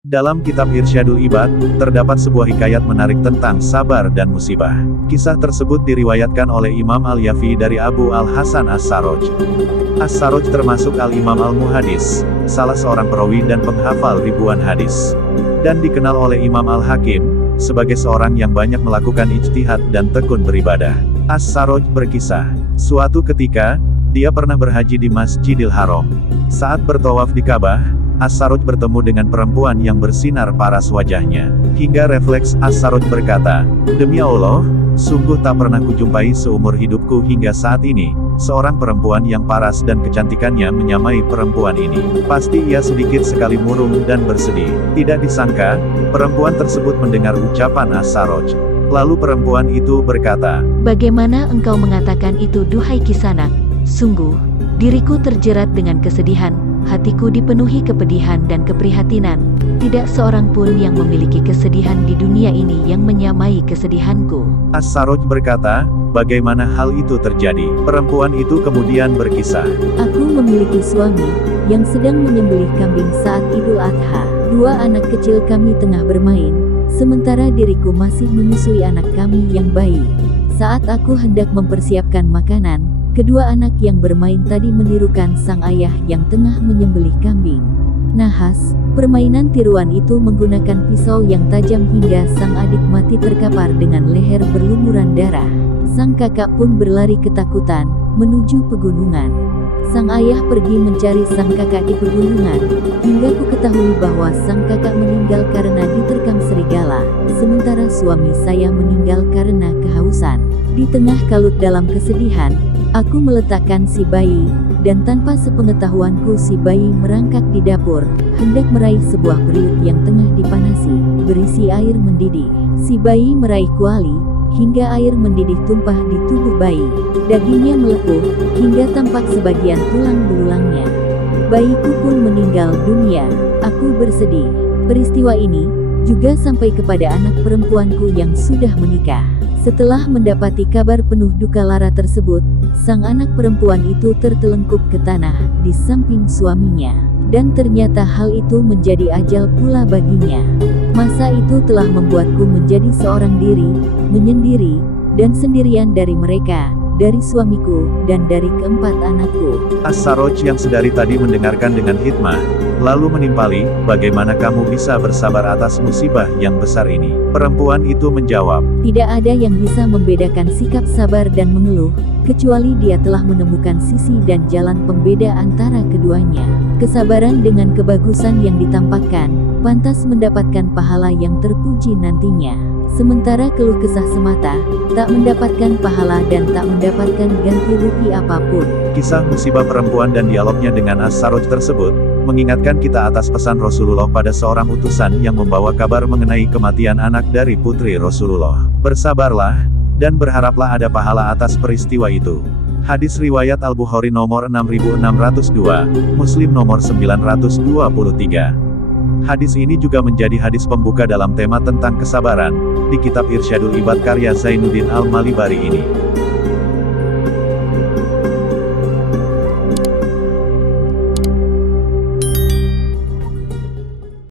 Dalam kitab Irsyadul Ibad, terdapat sebuah hikayat menarik tentang sabar dan musibah. Kisah tersebut diriwayatkan oleh Imam Al-Yafi dari Abu Al-Hasan As-Saroj. As-Saroj termasuk Al-Imam Al-Muhadis, salah seorang perawi dan penghafal ribuan hadis. Dan dikenal oleh Imam Al-Hakim, sebagai seorang yang banyak melakukan ijtihad dan tekun beribadah. As-Saroj berkisah, suatu ketika, dia pernah berhaji di Masjidil Haram. Saat bertawaf di Ka'bah, As-Saroj bertemu dengan perempuan yang bersinar paras wajahnya. Hingga refleks As-Saroj berkata, "Demi Allah, sungguh tak pernah kujumpai seumur hidupku hingga saat ini, seorang perempuan yang paras dan kecantikannya menyamai perempuan ini." Pasti ia sedikit sekali murung dan bersedih. Tidak disangka, perempuan tersebut mendengar ucapan As-Saroj. Lalu perempuan itu berkata, "Bagaimana engkau mengatakan itu, duhai Kisanak? Sungguh, diriku terjerat dengan kesedihan. Hatiku dipenuhi kepedihan dan keprihatinan. Tidak seorang pun yang memiliki kesedihan di dunia ini yang menyamai kesedihanku." As-Saroj berkata, "Bagaimana hal itu terjadi?" Perempuan itu kemudian berkisah, "Aku memiliki suami yang sedang menyembelih kambing saat Idul Adha. Dua anak kecil kami tengah bermain, sementara diriku masih menyusui anak kami yang bayi. Saat aku hendak mempersiapkan makanan, kedua anak yang bermain tadi menirukan sang ayah yang tengah menyembelih kambing. Nahas, permainan tiruan itu menggunakan pisau yang tajam hingga sang adik mati terkapar dengan leher berlumuran darah. Sang kakak pun berlari ketakutan, menuju pegunungan. Sang ayah pergi mencari sang kakak di pegunungan, hingga ku ketahui bahwa sang kakak meninggal karena diterkam serigala, sementara suami saya meninggal karena kehausan. Di tengah kalut dalam kesedihan, aku meletakkan si bayi, dan tanpa sepengetahuanku si bayi merangkak di dapur, hendak meraih sebuah periuk yang tengah dipanasi, berisi air mendidih. Si bayi meraih kuali, hingga air mendidih tumpah di tubuh bayi. Dagingnya melepuh, hingga tampak sebagian tulang belulangnya. Bayiku pun meninggal dunia. Aku bersedih. Peristiwa ini juga sampai kepada anak perempuanku yang sudah menikah. Setelah mendapati kabar penuh duka lara tersebut, sang anak perempuan itu tertelungkup ke tanah di samping suaminya. Dan ternyata hal itu menjadi ajal pula baginya. Masa itu telah membuatku menjadi seorang diri, menyendiri, dan sendirian dari mereka, dari suamiku, dan dari keempat anakku." As-Saroj yang sedari tadi mendengarkan dengan hikmah, lalu menimpali, "Bagaimana kamu bisa bersabar atas musibah yang besar ini?" Perempuan itu menjawab, "Tidak ada yang bisa membedakan sikap sabar dan mengeluh, kecuali dia telah menemukan sisi dan jalan pembeda antara keduanya. Kesabaran dengan kebagusan yang ditampakkan, pantas mendapatkan pahala yang terpuji nantinya. Sementara keluh kesah semata, tak mendapatkan pahala dan tak mendapatkan ganti rugi apapun." Kisah musibah perempuan dan dialognya dengan As-Saroj tersebut, mengingatkan kita atas pesan Rasulullah pada seorang utusan yang membawa kabar mengenai kematian anak dari putri Rasulullah. Bersabarlah, dan berharaplah ada pahala atas peristiwa itu. Hadis riwayat Al-Bukhari nomor 6602, Muslim nomor 923. Hadis ini juga menjadi hadis pembuka dalam tema tentang kesabaran, di kitab Irsyadul Ibad karya Zainuddin Al-Malibari ini.